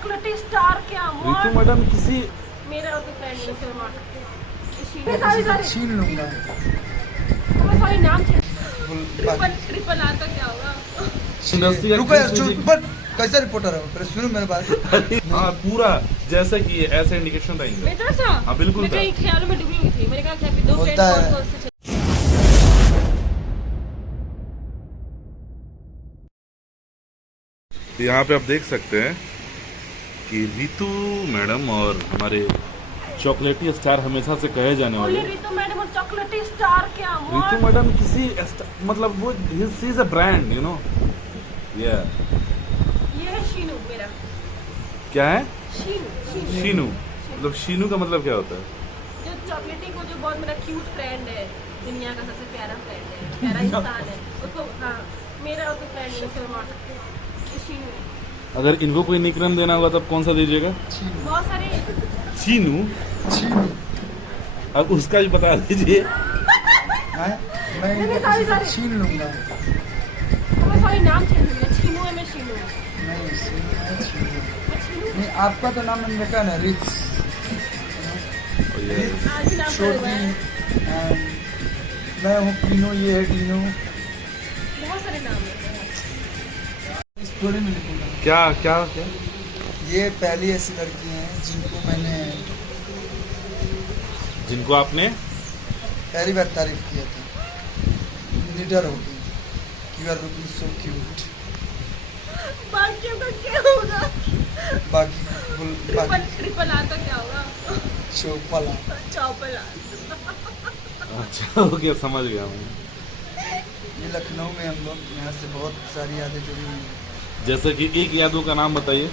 चॉकलेटी स्टार क्या रितु मैडम किसी मेरा और फ्रेंड ने फिर मार सकते हैं। छीन लूंगा। सॉरी नाम बाकी ट्रिपल आर का क्या होगा? इंडस्ट्री रुको यार, बट कैसा रिपोर्टर है? पर सुनो मेरे बात। हाँ पूरा जैसा कि ये ऐसे इंडिकेशन रहेंगे। मैं तरह था। हाँ बिल्कुल मैं था। कहीं ख्यालों में डूबी हुई थी। मैंने कहा कि दो फ्रेंड होता है। कौन से यहाँ पे आप देख सकते हैं कि रितु मैडम और हमारे चॉकलेटी स्टार हमेशा से कहे जाने वाले रितु मैडम और चॉकलेटी स्टार क्या? रितु मैडम किसी मतलब वो she is a brand you know. ये है शीनू मेरा। क्या है? शीनू। शीनू। मतलब शीनू का मतलब क्या होता है? जो चॉकलेटी को जो बहुत मेरा क्यूट फ्रेंड है, दुनिया का सबसे प्यारा फ्रेंड है, प्यारा इंसान है उसको। हाँ मेरा और फ्रेंड ने फिर मार सकते हैं। शीनू। अगर इनको कोई निकनेम देना होगा तब कौन सा दीजिएगा? बहुत सारे शीनू। अब उसका भी बता दीजिए। मैं छीन लूंगा। सॉरी नाम चेंज हो गया। शीनू है, मैं शीनू। नहीं, आपका तो नाम मैंने रखा ना, रिच। आज नाम छोटी। मैं हूँ पीनो, ये है डीनो। बहुत सारे नाम है। स्टोरी में लिखूंगा। क्या? ये पहली ऐसी लड़की है जिनको आपने पहली बार तारीफ किया था। निडर हो गई। You are looking so cute. बाकियों का क्या होगा? बाकी ट्रिपल आर का क्या होगा? चौपला। चौपल आर। अच्छा हो गया, समझ गया मैं। ये लखनऊ में हम लोग यहाँ से बहुत सारी यादें जुड़ी हुई हैं। जैसे कि एक यादों का नाम बताइए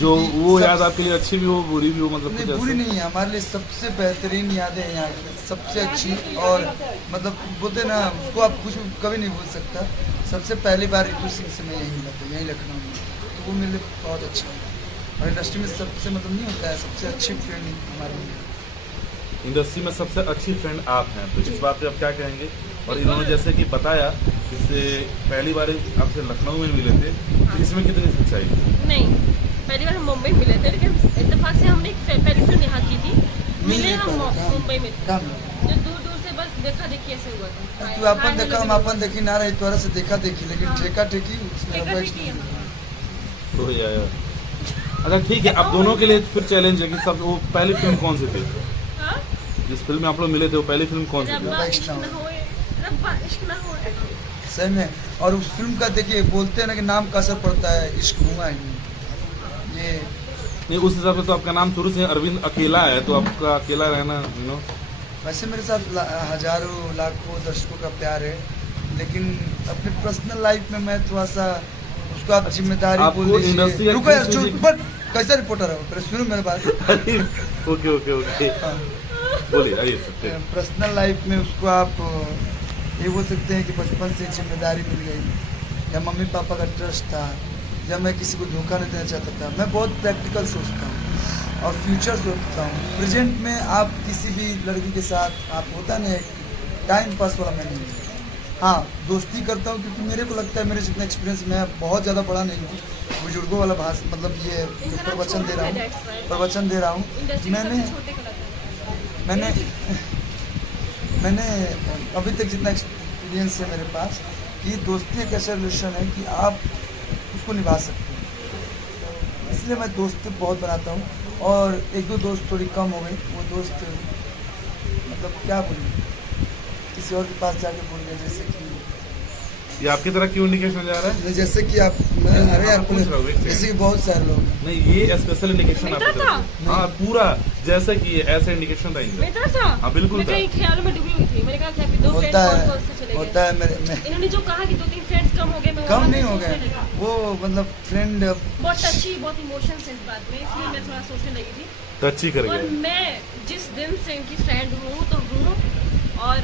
जो वो याद आपके लिए अच्छी भी हो बुरी भी हो, मतलब नहीं, कुछ बुरी ऐसा। नहीं है, हमारे लिए सबसे बेहतरीन यादें हैं यहाँ की, सबसे अच्छी। और मतलब बोलते ना, उसको आप कुछ कभी नहीं भूल सकता। सबसे पहली बार रितु सिंह से मैं यहीं मिला था, यहीं लखनऊ में, तो वो मेरे लिए बहुत अच्छा है। और इंडस्ट्री में सबसे मतलब नहीं होता है, सबसे अच्छी फ्रेंड हमारे लिए। इंडस्ट्री में सबसे अच्छी फ्रेंड आप हैं, तो इस बात पे आप क्या कहेंगे? और इन्होंने जैसे कि बताया इससे पहली बार आपसे लखनऊ में मिले थे, तो इसमें कितनी सच्चाई? नहीं, पहली बार हम मुंबई में मिले थे, लेकिन इत्तेफाक से हमने एक पहली फिल्म यहाँ की थी। मिले हम मुंबई में, जो दूर दूर से बस देखा देखी ऐसे हुआ था। तू अपन देखा, हम अपन देखी ना रही, तोरा से देखा देखी, लेकिन ठेका ठेकी उसमें देखा अवॉइड देखी नहीं। तो यार अच्छा ठीक है, अब दोनों के लिए फिर चैलेंज है कि सब वो पहली फिल्म कौन सी थी? हाँ? जिस फिल्म में आप लोग मिले थे वो पहली फिल्म कौन सी थी? रब्बा इश्क न होए, रब्बा इश्क न होए। सही में। और उस फिल्म का देखिए, बोलते हैं ना कि नाम का असर पड़ता है, इश्क हुआ ही नहीं। ये नहीं, उस हिसाब से तो आपका नाम शुरू से अरविंद अकेला है, तो आपका अकेला रहना यू नो। वैसे मेरे साथ हजारों लाखों दर्शकों का प्यार है, लेकिन अपने पर्सनल लाइफ में मैं थोड़ा सा उसको आप जिम्मेदारी आपको बोल इंडस्ट्री दीजिए। रुको यार, एक्ट्रेस बट कैसा रिपोर्टर है? पर सुनो मेरे बात। ओके हाँ। बोलिए, आइए सकते पर्सनल लाइफ में उसको आप ये बोल सकते हैं कि बचपन से जिम्मेदारी मिल गई, या मम्मी पापा का ट्रस्ट था, या मैं किसी को धोखा नहीं देना चाहता था। मैं बहुत प्रैक्टिकल सोचता हूँ और फ्यूचर सोचता हूँ। प्रेजेंट में आप किसी भी लड़की के साथ आप होता नहीं, टाइम पास वाला मैं नहीं हूँ। हाँ, दोस्ती करता हूँ क्योंकि मेरे को लगता है मेरे जितना एक्सपीरियंस, मैं बहुत ज़्यादा बड़ा नहीं हूँ, बुजुर्गों वाला भाषा मतलब ये प्रवचन दे रहा हूँ। मैंने अभी तक जितना एक्सपीरियंस है मेरे पास, कि दोस्ती एक ऐसा रिलेशन है कि आप उसको निभा सकते हैं। इसलिए मैं दोस्त बहुत बनाता हूँ, और एक दो दोस्त थोड़ी कम हो गई। वो दोस्त मतलब क्या बोलूँ, किसी और के पास जाके बोल गए, जैसे कि ये आपकी तरह क्यों इंडिकेशन जा रहा है? जैसे कि आप अरे यार, पूछ रहा हूँ, एक जैसे कि बहुत सारे लोग हैं। नहीं, ये स्पेशल इंडिकेशन आपकी था? तरफ। हाँ पूरा जैसे कि ऐसे इंडिकेशन रहेंगे। मैं तरह था? हाँ बिल्कुल मैं था। कहीं ख्यालों में डूबी हुई थी। मैंने कहा कि दो फ्रेंड कौन से चले गए? होता है मेरे इन्होंने जो कहा कि 2-3 फ्रेंड्स कम हो गए, मैं कम नहीं हो गए, वो मतलब फ्रेंड बहुत अच्छी, बहुत इमोशंस है इस बात में, इसलिए मैं थोड़ा सोचने लगी थी। टची कर और गया। मैं जिस दिन से इनकी फ्रेंड हूँ तो हूँ, और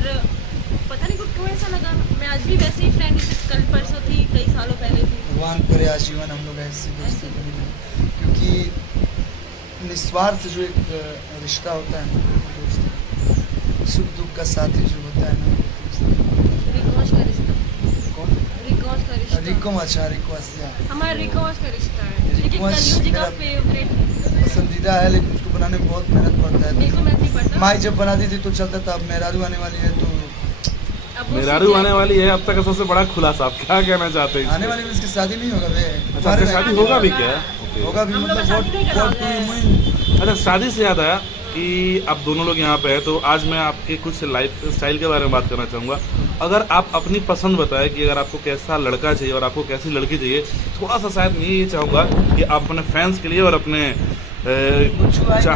पता नहीं क्यों ऐसा लगा। मैं आज भी वैसे ही फ्रेंड, कल परसों थी, कई सालों पहले थी। भगवान करे आजीवन हम लोग ऐसी दोस्ती बनी, क्योंकि निस्वार्थ जो एक रिश्ता होता है ना, दोस्त सुख दुख का साथी जो होता है ना, रिकॉश का रिश्ता। कौन? रिकॉश मौज का रिश्ता। रिको अच्छा रिको आसिया हमारा रिको मौज का रिश्ता है, रिको लेकिन कल्लू जी का मेरा- फेवरेट। पसंदीदा है, लेकिन उसको बनाने में बहुत मेहनत पड़ता है। बिल्कुल मैं नहीं पढ़ता। माई जब बनाती थी तो चलता था, अब मेहरारू आने वाली है तो अब वो मेरारू सीख आने जाएगी। वाली है, अब तक का सबसे बड़ा खुलासा आप क्या कहना चाहते हैं आने इसमें? वाली में इसकी शादी नहीं होगा बे। अच्छा, आपका शादी होगा भी क्या? ओके। होगा भी, हम लोग मतलब का शादी नहीं बहुत कराओगे। अच्छा, शादी से याद आया कि आप दोनों लोग यहाँ पे हैं, तो आज मैं आपके कुछ लाइफ स्टाइल के बारे में बात करना चाहूँगा। अगर आप अपनी पसंद बताएं कि अगर आपको कैसा लड़का चाहिए और आपको कैसी लड़की चाहिए, थोड़ा सा शायद मैं ये चाहूँगा कि आप अपने फैंस के लिए और अपने